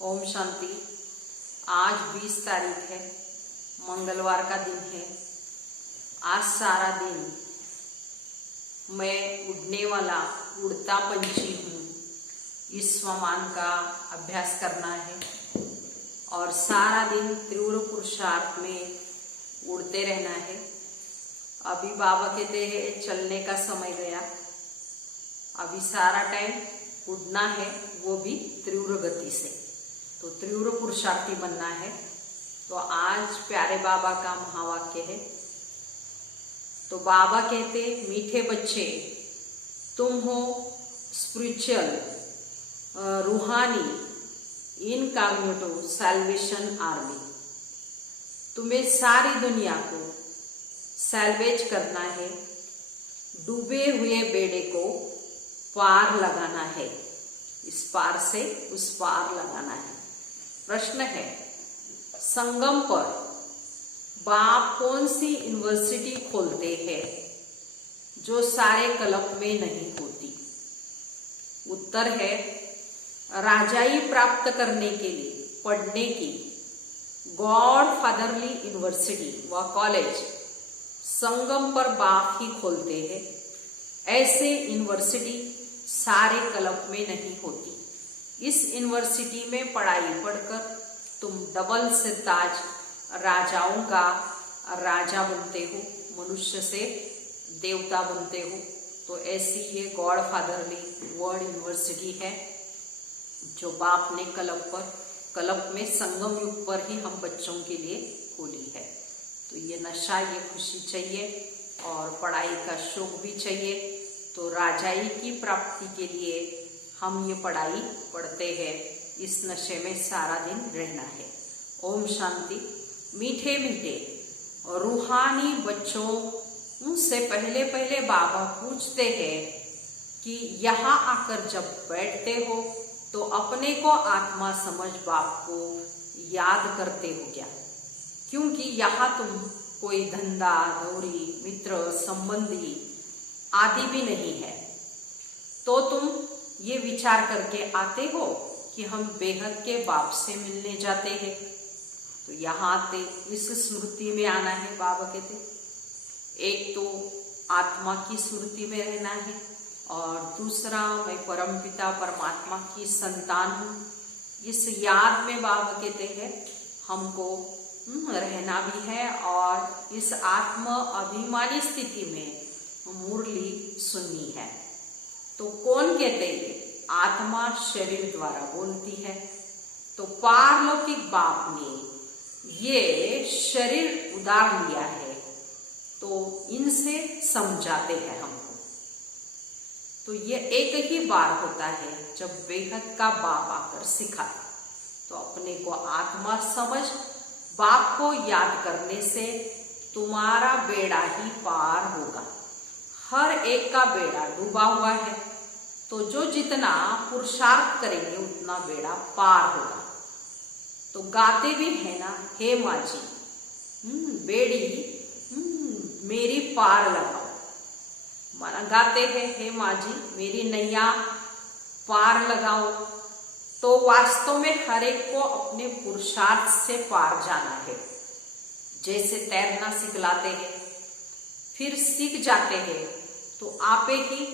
ओम शांति। आज 20 तारीख है, मंगलवार का दिन है। आज सारा दिन मैं उड़ने वाला उड़ता पंछी हूँ, इस स्वमान का अभ्यास करना है और सारा दिन तीव्र पुरुषार्थ में उड़ते रहना है। अभी बाबा कहते हैं चलने का समय गया, अभी सारा टाइम उड़ना है, वो भी तीव्र गति से। तो तीव्र पुरुषार्थी बनना है। तो आज प्यारे बाबा का महावाक्य है। तो बाबा कहते, मीठे बच्चे तुम हो स्पिरिचुअल रूहानी इनकॉग्निटो सैल्वेशन आर्मी। तुम्हें सारी दुनिया को सैल्वेज करना है, डूबे हुए बेड़े को पार लगाना है, इस पार से उस पार लगाना है। प्रश्न है, संगम पर बाप कौन सी यूनिवर्सिटी खोलते हैं जो सारे कल्प में नहीं होती? उत्तर है, राजाई प्राप्त करने के लिए पढ़ने की गॉड फादरली यूनिवर्सिटी व कॉलेज संगम पर बाप ही खोलते हैं। ऐसे यूनिवर्सिटी सारे कल्प में नहीं होती। इस यूनिवर्सिटी में पढ़ाई पढ़कर तुम डबल से ताज राजाओं का राजा बनते हो, मनुष्य से देवता बनते हो। तो ऐसी ये गॉड फादरली वर्ल्ड यूनिवर्सिटी है जो बाप ने कल्प में संगम युग पर ही हम बच्चों के लिए खोली है। तो ये नशा, ये खुशी चाहिए और पढ़ाई का शौक भी चाहिए। तो राजाई की प्राप्ति के लिए हम ये पढ़ाई पढ़ते हैं, इस नशे में सारा दिन रहना है। ओम शांति। मीठे मीठे रूहानी बच्चों, उनसे पहले पहले बाबा पूछते हैं कि यहाँ आकर जब बैठते हो तो अपने को आत्मा समझ बाप को याद करते हो क्या? क्योंकि यहाँ तुम कोई धंधा दौरी मित्र संबंधी आदि भी नहीं है। तो तुम ये विचार करके आते हो कि हम बेहद के बाप से मिलने जाते हैं। तो यहाँ आते इस स्मृति में आना है। बाबा कहते, एक तो आत्मा की स्मृति में रहना है और दूसरा मैं परमपिता परमात्मा की संतान हूँ, इस याद में बाबा कहते हैं हमको रहना भी है और इस आत्म अभिमानी स्थिति में मुरली सुननी है। तो कौन कहते हैं? आत्मा शरीर द्वारा बोलती है। तो पारलौकिक बाप ने ये शरीर उधार लिया है, तो इनसे समझाते हैं हमको। तो ये एक ही बार होता है जब बेहद का बाप आकर सिखाए। तो अपने को आत्मा समझ बाप को याद करने से तुम्हारा बेड़ा ही पार होगा। हर एक का बेड़ा डूबा हुआ है, तो जो जितना पुरुषार्थ करेंगे उतना बेड़ा पार होगा। तो गाते भी है ना, हे माँ जी बेड़ी मेरी पार लगाओ। माना गाते हैं, हे माँ जी मेरी नैया पार लगाओ। तो वास्तव में हर एक को अपने पुरुषार्थ से पार जाना है। जैसे तैरना सिखलाते हैं, फिर सीख जाते हैं तो आपे ही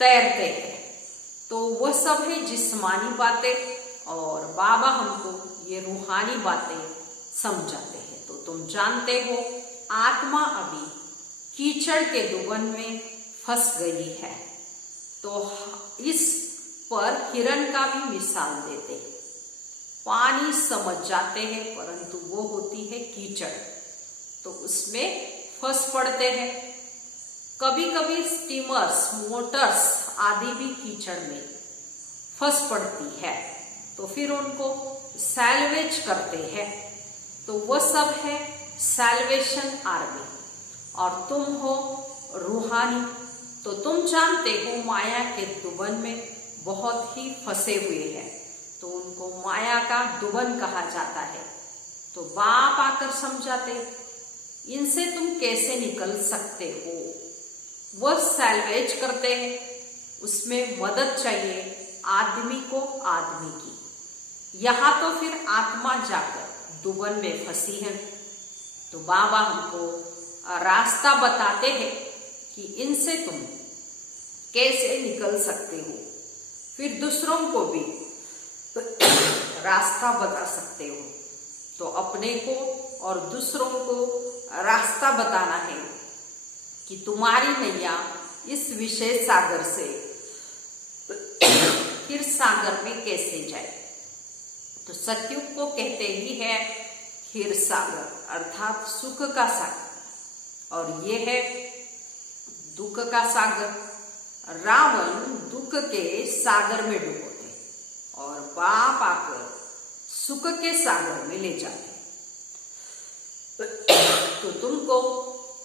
तैरते हैं। तो वह सब है जिस्मानी बातें और बाबा हमको ये रूहानी बातें समझाते हैं। तो तुम जानते हो आत्मा अभी कीचड़ के दुबन में फंस गई है। तो इस पर हिरण का भी मिसाल देते हैं। पानी समझ जाते हैं परंतु वो होती है कीचड़, तो उसमें फंस पड़ते हैं। कभी कभी स्टीमर्स मोटर्स आदि भी कीचड़ में फंस पड़ती है, तो फिर उनको सैल्वेज करते हैं। तो वो सब है सैल्वेशन आर्मी। और तुम हो रूहानी, तो तुम जानते हो माया के दुबन में बहुत ही फंसे हुए हैं, तो उनको माया का दुबन कहा जाता है। तो बाप आकर समझाते, इनसे तुम कैसे निकल सकते हो। वह सैल्वेज करते हैं, उसमें मदद चाहिए आदमी को आदमी की। यहाँ तो फिर आत्मा जाकर दुबन में फंसी है। तो बाबा हमको रास्ता बताते हैं कि इनसे तुम कैसे निकल सकते हो, फिर दूसरों को भी रास्ता बता सकते हो। तो अपने को और दूसरों को रास्ता बताना है कि तुम्हारी नैया इस विशेष सागर से फिर सागर में कैसे जाए। तो सतयुग को कहते ही है क्षीर सागर, अर्थात सुख का सागर, और ये है दुख का सागर। रावण दुख के सागर में डूबोते और बाप आकर सुख के सागर में ले जाते। तो तुमको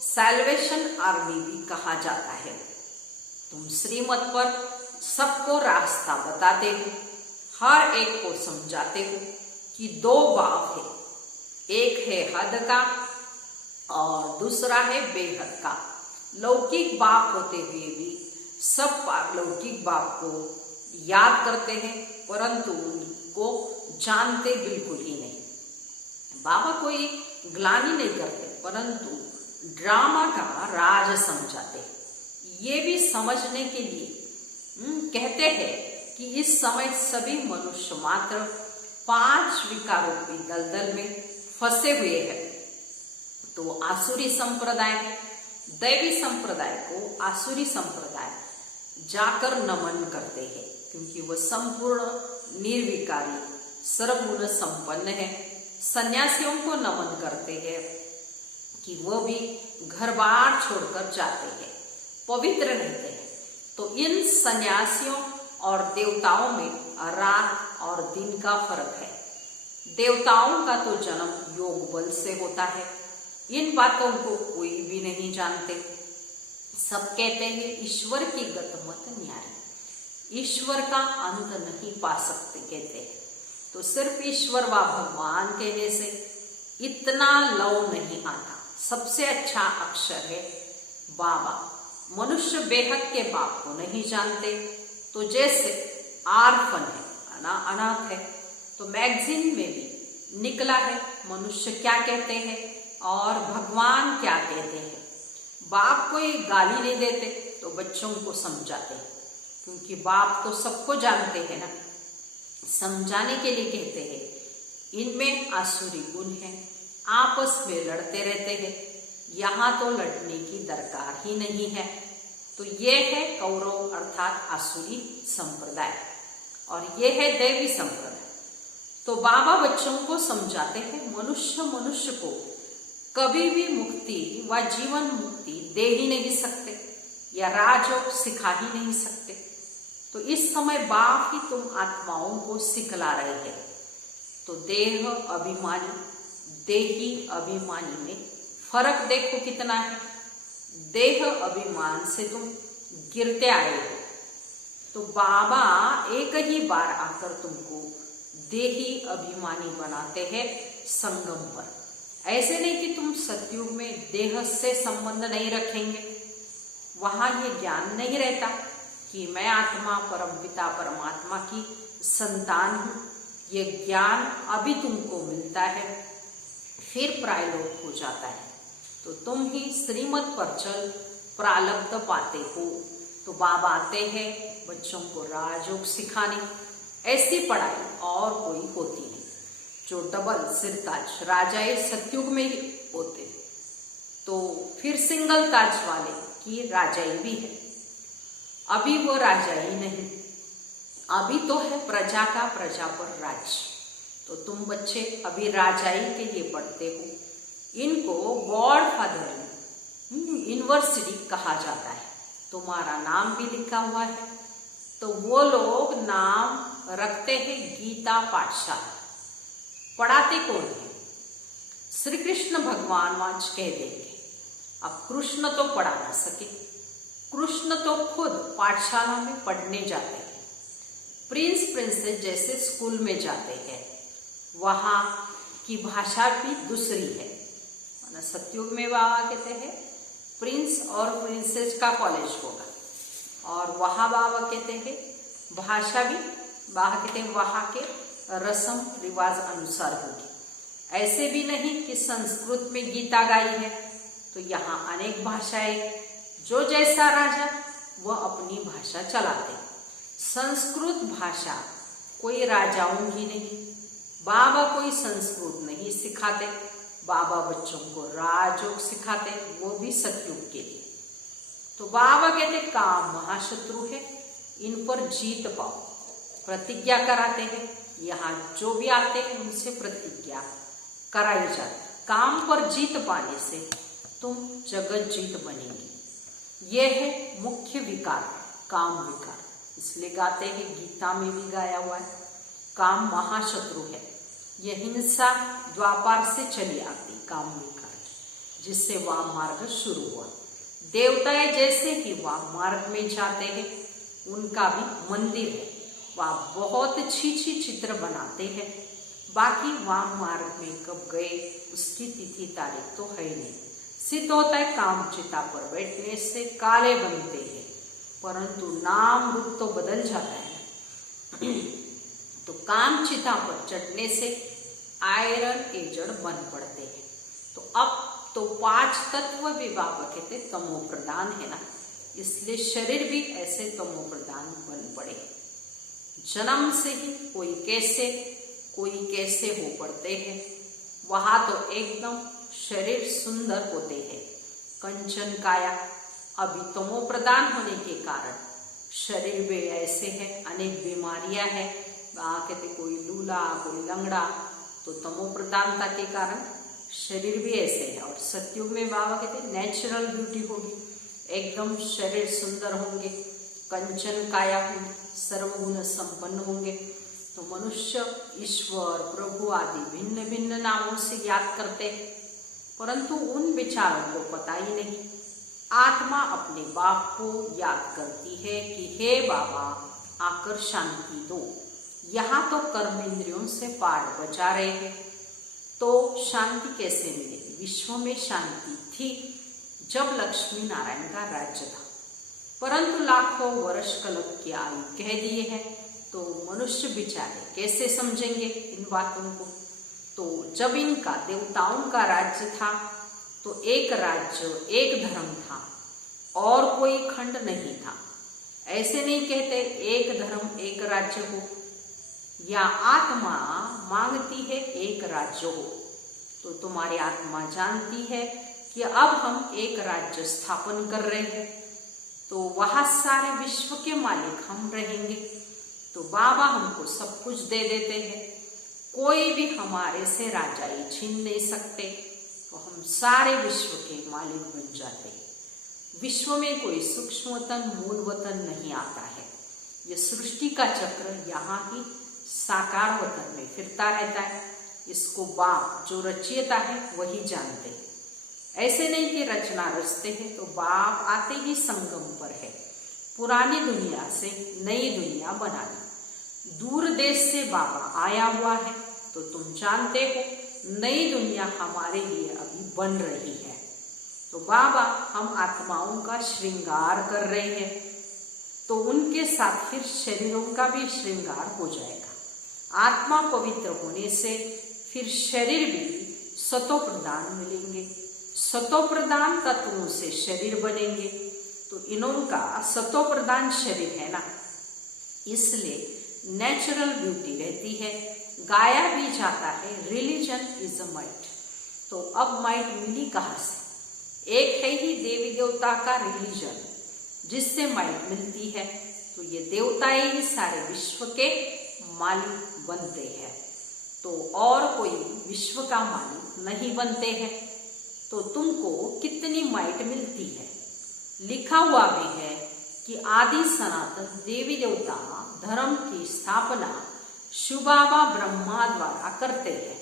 सैल्वेशन आर्मी भी कहा जाता है। तुम श्रीमत पर सबको रास्ता बताते हो, हर एक को समझाते हो कि दो बाप है, एक है हद का और दूसरा है बेहद का। लौकिक बाप होते हुए भी सब लौकिक बाप को याद करते हैं, परंतु उनको जानते बिल्कुल ही नहीं। बाबा कोई ग्लानि नहीं करते, परंतु ड्रामा का राज समझाते। ये भी समझने के लिए कहते हैं कि इस समय सभी मनुष्य मात्र 5 विकारों की दलदल में फंसे हुए हैं। तो आसुरी संप्रदाय है, दैवी संप्रदाय को आसुरी संप्रदाय जाकर नमन करते हैं, क्योंकि वह संपूर्ण निर्विकारी सर्वगुण संपन्न है। सन्यासियों को नमन करते हैं कि वह भी घर बार छोड़कर जाते हैं, पवित्र रहते हैं। तो इन सन्यासियों और देवताओं में रात और दिन का फर्क है। देवताओं का तो जन्म योग बल से होता है, इन बातों को कोई भी नहीं जानते। सब कहते हैं ईश्वर की गत मत न्यारी, ईश्वर का अंत नहीं पा सकते कहते हैं। तो सिर्फ ईश्वर व भगवान कहने से इतना लव नहीं आता। सबसे अच्छा अक्षर है बाबा। मनुष्य बेहद के बाप को नहीं जानते। तो जैसे आर्फन है, अनाथ है, तो मैगजीन में भी निकला है मनुष्य क्या कहते हैं और भगवान क्या कहते हैं। बाप को ये गाली नहीं देते तो बच्चों को समझाते हैं, क्योंकि बाप तो सबको जानते हैं ना। समझाने के लिए कहते हैं इनमें आसुरी गुण है, आपस में लड़ते रहते हैं, यहाँ तो लड़ने की दरकार ही नहीं है। तो ये है कौरव अर्थात आसुरी संप्रदाय और ये है दैवी संप्रदाय। तो बाबा बच्चों को समझाते हैं मनुष्य को कभी भी मुक्ति व जीवन मुक्ति दे ही नहीं सकते या राजयोग सिखा ही नहीं सकते। तो इस समय बाप ही तुम आत्माओं को सिखला रहे हैं। तो देह अभिमानी देही अभिमानी में फर्क देखो कितना है। देह अभिमान से तुम गिरते आए हो, तो बाबा एक ही बार आकर तुमको देही अभिमानी बनाते हैं संगम पर। ऐसे नहीं कि तुम सतयुग में देह से संबंध नहीं रखेंगे, वहां ये ज्ञान नहीं रहता कि मैं आत्मा परमपिता परमात्मा की संतान हूं। ये ज्ञान अभी तुमको मिलता है, फिर प्रायलोक हो जाता है। तो तुम ही श्रीमत पर चल प्रालब्ध पाते हो। तो बाबा आते हैं बच्चों को राजयोग सिखाने। ऐसी पढ़ाई और कोई होती नहीं। जो डबल सिरताज राजाए सतयुग में ही होते, तो फिर सिंगल ताज वाले की राजाई भी है। अभी वो राजाई नहीं, अभी तो है प्रजा का प्रजा पर राज। तो तुम बच्चे अभी राजाई के लिए पढ़ते हो। इनको गॉड फादर यूनिवर्सिटी कहा जाता है। तुम्हारा नाम भी लिखा हुआ है। तो वो लोग नाम रखते हैं गीता पाठशाला। पढ़ाते कौन है? श्री कृष्ण भगवान वाच कह देंगे। अब कृष्ण तो पढ़ा ना सके, कृष्ण तो खुद पाठशाला में पढ़ने जाते हैं। प्रिंस प्रिंसेस जैसे स्कूल में जाते हैं, वहाँ की भाषा भी दूसरी है। सतयुग में बाबा कहते हैं प्रिंस और प्रिंसेस का कॉलेज होगा, और वहाँ बाबा कहते हैं भाषा भी, बाबा कहते हैं वहाँ के रस्म रिवाज अनुसार होगी। ऐसे भी नहीं कि संस्कृत में गीता गाई है, तो यहाँ अनेक भाषाएं, जो जैसा राजा वह अपनी भाषा चलाते। संस्कृत भाषा कोई राजाओं की नहीं, बाबा कोई संस्कृत नहीं सिखाते, बाबा बच्चों को राजयोग सिखाते, वो भी सतयुग के लिए। तो बाबा कहते काम महाशत्रु है, इन पर जीत पाओ, प्रतिज्ञा कराते हैं। यहाँ जो भी आते हैं उनसे प्रतिज्ञा कराई जाती, काम पर जीत पाने से तुम जगत जीत बनेंगे। यह है मुख्य विकार, काम विकार। इसलिए गाते हैं, गीता में भी गाया हुआ है, काम महाशत्रु है। यह हिंसा द्वापार से चली आती, काम विकार, जिससे वाम मार्ग शुरू हुआ। देवताएं जैसे ही वाम मार्ग में जाते हैं, उनका भी मंदिर है, वह बहुत अच्छी चित्र बनाते हैं। बाकी वाम मार्ग में कब गए उसकी तिथि तारीख तो है नहीं। सिद्ध होता है काम चिता पर बैठने से काले बनते हैं, परंतु नाम रूप तो बदल जाता है। तो काम चिता पर चढ़ने से आयरन एजड बन पड़ते हैं। तो अब तो 5 तत्व भी बाबा कहते तमो प्रधान है ना, इसलिए शरीर भी ऐसे तमो प्रधान बन पड़े। जन्म से ही कोई कैसे हो पड़ते हैं। वहां तो एकदम शरीर सुंदर होते हैं, कंचन काया। अभी तमो प्रधान होने के कारण शरीर में ऐसे है, अनेक बीमारियां हैं। कहते कोई लूला, कोई लंगड़ा, तो तमो प्रधानता के कारण शरीर भी ऐसे है। और सतयुग में बाबा कहते नेचुरल ब्यूटी होगी, एकदम शरीर सुंदर होंगे, कंचन काया होंगे, सर्वगुण संपन्न होंगे। तो मनुष्य ईश्वर, प्रभु आदि भिन्न भिन्न नामों से याद करते हैं, परंतु उन विचारों को पता ही नहीं। आत्मा अपने बाप को याद करती है कि हे बाबा आकर शांति दो। यहाँ तो कर्म इंद्रियों से पाठ बजा रहे हैं, तो शांति कैसे मिलेगी? विश्व में शांति थी जब लक्ष्मी नारायण का राज्य था, परंतु लाखों वर्ष कल्प की आयु कह दिए हैं, तो मनुष्य बेचारे कैसे समझेंगे इन बातों को? तो जब इनका देवताओं का राज्य था, तो एक राज्य एक धर्म था और कोई खंड नहीं था। ऐसे नहीं कहते एक धर्म एक राज्य हो, या आत्मा मांगती है एक राज्य हो। तो तुम्हारी आत्मा जानती है कि अब हम एक राज्य स्थापन कर रहे हैं, तो वहां सारे विश्व के मालिक हम रहेंगे। तो बाबा हमको सब कुछ दे देते हैं, कोई भी हमारे से राजाई छीन नहीं सकते, तो हम सारे विश्व के मालिक बन जाते हैं। विश्व में कोई सूक्ष्म वतन मूल वतन नहीं आता है। ये सृष्टि का चक्र यहाँ ही साकार वतन में फिरता रहता है। इसको बाप जो रचयिता है वही जानते हैं। ऐसे नहीं कि रचना रचते हैं, तो बाप आते ही संगम पर है, पुरानी दुनिया से नई दुनिया बनानी। दूर देश से बाबा आया हुआ है, तो तुम जानते हो नई दुनिया हमारे लिए अभी बन रही है। तो बाबा हम आत्माओं का श्रृंगार कर रहे हैं, तो उनके साथ फिर शरीरों का भी श्रृंगार हो जाएगा। आत्मा पवित्र होने से फिर शरीर भी सतो प्रधान मिलेंगे, सतो प्रधान तत्वों से शरीर बनेंगे। तो इनों का सतो प्रधान शरीर है ना, इसलिए नेचुरल ब्यूटी रहती है। गाया भी जाता है रिलीजन इज अ माइट। तो अब माइट मिली कहाँ से? एक है ही देवी देवता का रिलीजन जिससे माइट मिलती है। तो ये देवताएं ही सारे विश्व के मालिक बनते हैं, तो और कोई विश्व का मालिक नहीं बनते हैं। तो तुमको कितनी माइट मिलती है? लिखा हुआ भी है कि आदि सनातन देवी देवता धर्म की स्थापना शिव बाबा ब्रह्मा द्वारा करते हैं।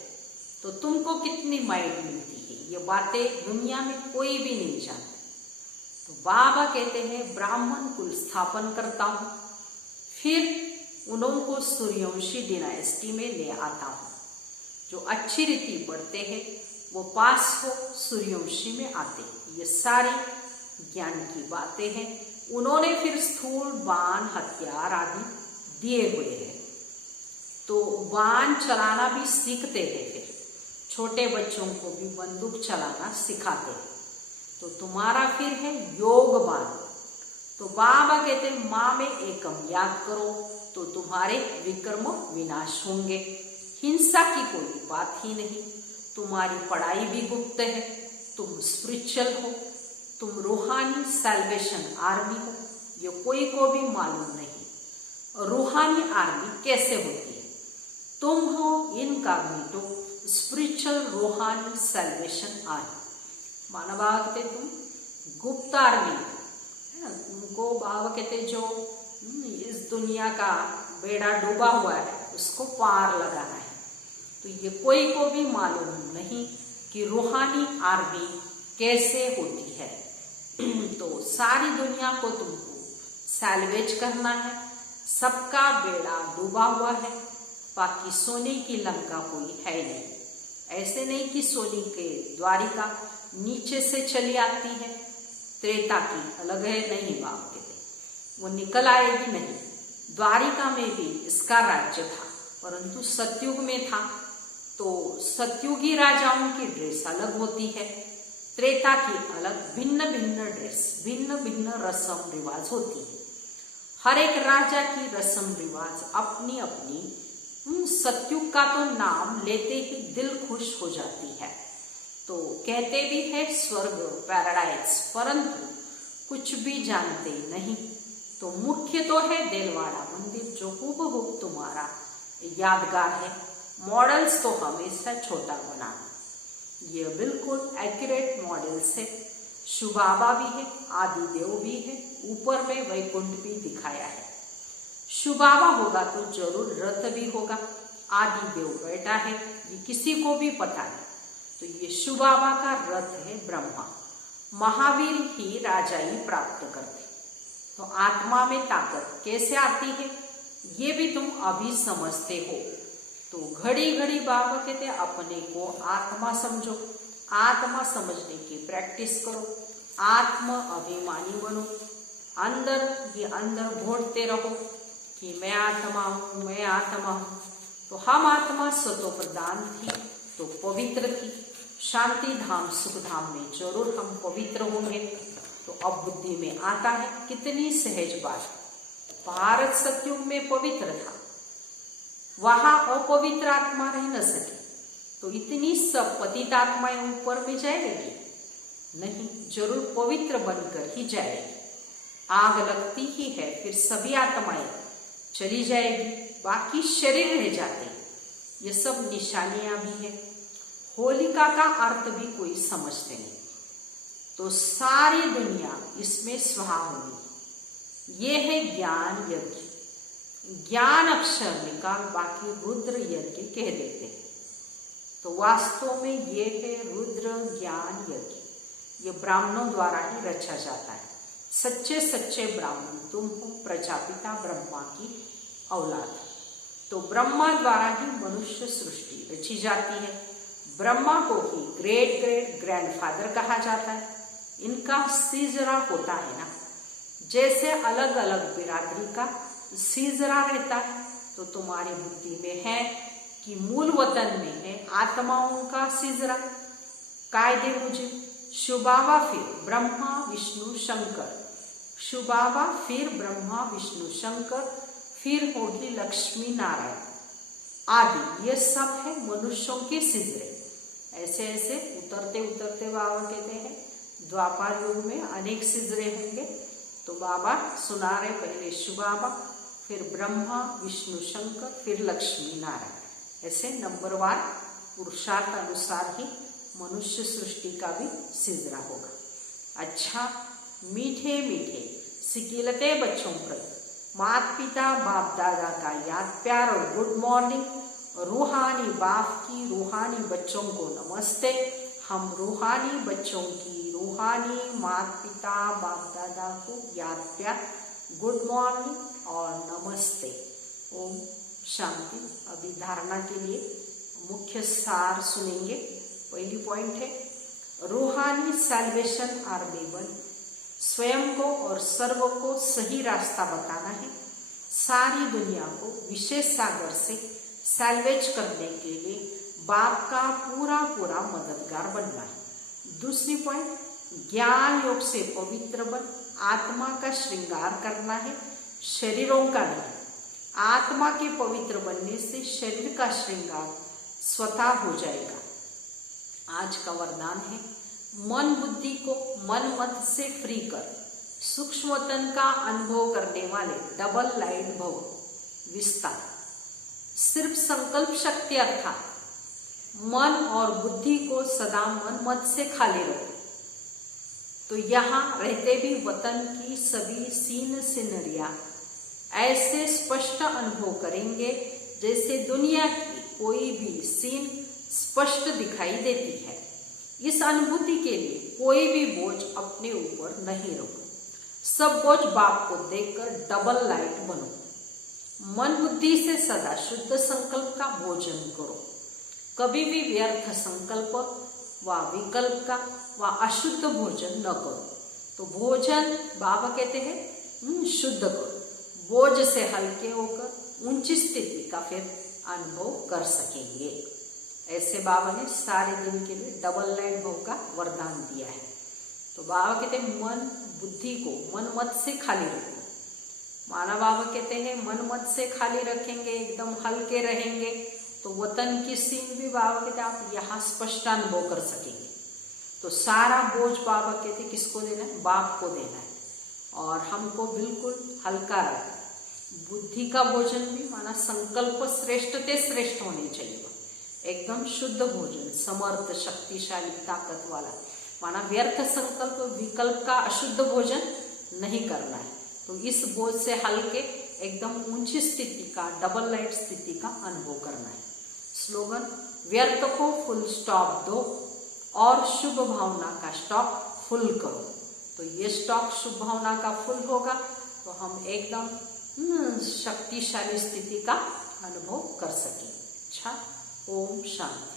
तो तुमको कितनी माइट मिलती है? ये बातें दुनिया में कोई भी नहीं जानते। तो बाबा कहते हैं ब्राह्मण कुल स्थापन करता हूँ, फिर उनको सूर्यवंशी डिनाइस्टी में ले आता हूँ। जो अच्छी रीति पढ़ते हैं वो पास हो सूर्यवंशी में आते हैं। ये सारी ज्ञान की बातें हैं। उन्होंने फिर स्थूल बाण हथियार आदि दिए हुए हैं। तो बाण चलाना भी सीखते हैं। फिर छोटे बच्चों को भी बंदूक चलाना सिखाते हैं। तो तुम्हारा फिर है योग बाण। तो बाबा कहते माँ में एकम याद करो तो तुम्हारे विकर्म विनाश होंगे। हिंसा की कोई बात ही नहीं। तुम्हारी पढ़ाई भी गुप्त है। तुम स्पिरिचुअल हो, तुम रूहानी सैल्वेशन आर्मी हो, ये कोई को भी मालूम नहीं। रूहानी आर्मी कैसे होती है? तुम हो इनकॉग्निटो स्पिरिचुअल रूहानी सैल्वेशन आर्मी। माना बाबा कहते तुम गुप्त आर्मी है ना। तुमको बाबा कहते जो इस दुनिया का बेड़ा डूबा हुआ है उसको पार लगाना है। तो ये कोई को भी मालूम नहीं कि रूहानी आर्मी कैसे होती है। तो सारी दुनिया को तुमको सैल्वेज करना है। सबका बेड़ा डूबा हुआ है, बाकी सोने की लंका कोई है नहीं। ऐसे नहीं कि सोने के द्वारिका नीचे से चली आती है, त्रेता की अलग है, नहीं बाप कहते वो निकल आएगी नहीं। द्वारिका में भी इसका राज्य था, परंतु सतयुग में था तो सतयुगी राजाओं की ड्रेस अलग होती है, त्रेता की अलग, भिन्न भिन्न ड्रेस, भिन्न भिन्न रस्म रिवाज होती है। हर एक राजा की रस्म रिवाज अपनी अपनी। सतयुग का तो नाम लेते ही दिल खुश हो जाती है। तो कहते भी है स्वर्ग पैराडाइज, परंतु कुछ भी जानते नहीं। तो मुख्य तो है देलवाड़ा मंदिर जो हुबहू तुम्हारा यादगार है। मॉडल्स तो हमेशा छोटा बनाना, ये बिल्कुल एक्यूरेट मॉडल्स है। शिव बाबा भी है, आदि देव भी है, ऊपर में वैकुंठ भी दिखाया है। शिव बाबा होगा तो जरूर रथ भी होगा। आदि देव बैठा है, ये किसी को भी पता नहीं। तो ये शिव बाबा का रथ है ब्रह्मा। महावीर ही राजाई प्राप्त करते। तो आत्मा में ताकत कैसे आती है ये भी तुम अभी समझते हो। तो घड़ी घड़ी बाबा कहते अपने को आत्मा समझो, आत्मा समझने की प्रैक्टिस करो, आत्म अभिमानी बनो। अंदर ये अंदर घोटते रहो कि मैं आत्मा हूँ, मैं आत्मा हूँ। तो हम आत्मा सतो प्रधान थी तो पवित्र थी। शांति धाम सुख धाम में जरूर हम पवित्र होंगे। तो अब बुद्धि में आता है कितनी सहज बात। भारत सतयुग में पवित्र था, वहां अपवित्र आत्मा रह न सके। तो इतनी सब पतित आत्माएं ऊपर में जाएगी नहीं, जरूर पवित्र बनकर ही जाएगी। आग लगती ही है फिर सभी आत्माएं चली जाएगी, बाकी शरीर रह जाते। ये सब निशानियां भी है। होलिका का अर्थ भी कोई समझते नहीं। तो सारी दुनिया इसमें स्वाहा होगी। ये है ज्ञान यज्ञ। ज्ञान अक्षर निकाल बाकी रुद्र यज्ञ कह देते हैं। तो वास्तव में ये है रुद्र ज्ञान यज्ञ। ये ब्राह्मणों द्वारा ही रचा जाता है। सच्चे सच्चे ब्राह्मण तुम हो, प्रजापिता ब्रह्मा की औलाद। तो ब्रह्मा द्वारा ही मनुष्य सृष्टि रची जाती है। ब्रह्मा को ही ग्रेट ग्रेट ग्रैंडफादर कहा जाता है। इनका सीजरा होता है ना, जैसे अलग अलग बिरादरी का सीजरा रहता है। तो तुम्हारी बुद्धि में है कि मूल वतन में है आत्माओं का सीजरा। कायदे मुझे शिव बाबा फिर ब्रह्मा विष्णु शंकर, शिव बाबा फिर ब्रह्मा विष्णु शंकर, फिर होगी लक्ष्मी नारायण आदि। ये सब है मनुष्यों के सिजरे। ऐसे ऐसे उतरते उतरते बाबा कहते हैं द्वापर युग में अनेक सिजरे होंगे। तो बाबा सुना रहे पहले शिव बाबा, फिर ब्रह्मा विष्णु शंकर, फिर लक्ष्मी नारायण। ऐसे नंबरवार पुरुषार्थ अनुसार ही मनुष्य सृष्टि का भी सिजरा होगा। अच्छा, मीठे मीठे सिकिलते बच्चों पर माता पिता बाप दादा का याद प्यार और गुड मॉर्निंग। रूहानी बाप की रूहानी बच्चों को नमस्ते। हम रूहानी बच्चों की रूहानी माता पिता बाप दादा को याद प्यार, गुड मॉर्निंग और नमस्ते। ओम शांति। अभी धारणा के लिए मुख्य सार सुनेंगे। पहली पॉइंट है रूहानी सैल्वेशन आर्मी वन। स्वयं को और सर्व को सही रास्ता बताना है। सारी दुनिया को विशेष सागर से सैल्वेज करने के लिए बाप का पूरा पूरा मददगार बनना है। दूसरी पॉइंट, ज्ञान योग से पवित्र बन आत्मा का श्रृंगार करना है, शरीरों का नहीं। आत्मा के पवित्र बनने से शरीर का श्रृंगार स्वतः हो जाएगा। आज का वरदान है, मन बुद्धि को मन मत से फ्री कर, सूक्ष्मतन का अनुभव करने वाले डबल लाइट भव विस्तार। सिर्फ संकल्प शक्ति अर्थात मन और बुद्धि को सदा मन मत से खाली रखो, तो यहाँ रहते भी वतन की सभी सीन सिनरिया ऐसे स्पष्ट अनुभव करेंगे जैसे दुनिया की कोई भी सीन स्पष्ट दिखाई देती है। इस अनुभूति के लिए कोई भी बोझ अपने ऊपर नहीं रखो, सब बोझ बाप को देकर डबल लाइट बनो। मन बुद्धि से सदा शुद्ध संकल्प का भोजन करो, कभी भी व्यर्थ संकल्प व विकल्प का व अशुद्ध भोजन न करो। तो भोजन बाबा कहते हैं शुद्ध करो, बोझ से हल्के होकर ऊंची स्थिति का फिर अनुभव कर सकेंगे। ऐसे बाबा ने सारे दिन के लिए डबल लाइट भव का वरदान दिया है। तो बाबा कहते हैं मन बुद्धि को मन मत से खाली रखो। माना बाबा कहते हैं मन मत से खाली रखेंगे, एकदम हल्के रहेंगे, तो वतन की सीन भी बाबा कहते हैं आप यहाँ स्पष्ट अनुभव कर सकेंगे। तो सारा बोझ बाबा कहते हैं किसको देना है? बाप को देना है, और हमको बिल्कुल हल्का रखना। बुद्धि का भोजन भी माना संकल्प श्रेष्ठ होने चाहिए, एकदम शुद्ध भोजन, समर्थ शक्तिशाली ताकत वाला। माना व्यर्थ संकल्प विकल्प का अशुद्ध भोजन नहीं करना है। तो इस बोझ से हल्के एकदम ऊंची स्थिति का डबल लाइट स्थिति का अनुभव करना है। स्लोगन, व्यर्थ को फुल स्टॉप दो और शुभ भावना का स्टॉक फुल करो। तो ये स्टॉक शुभ भावना का फुल होगा तो हम एकदम शक्तिशाली स्थिति का अनुभव कर सकें। अच्छा, ओम शांति।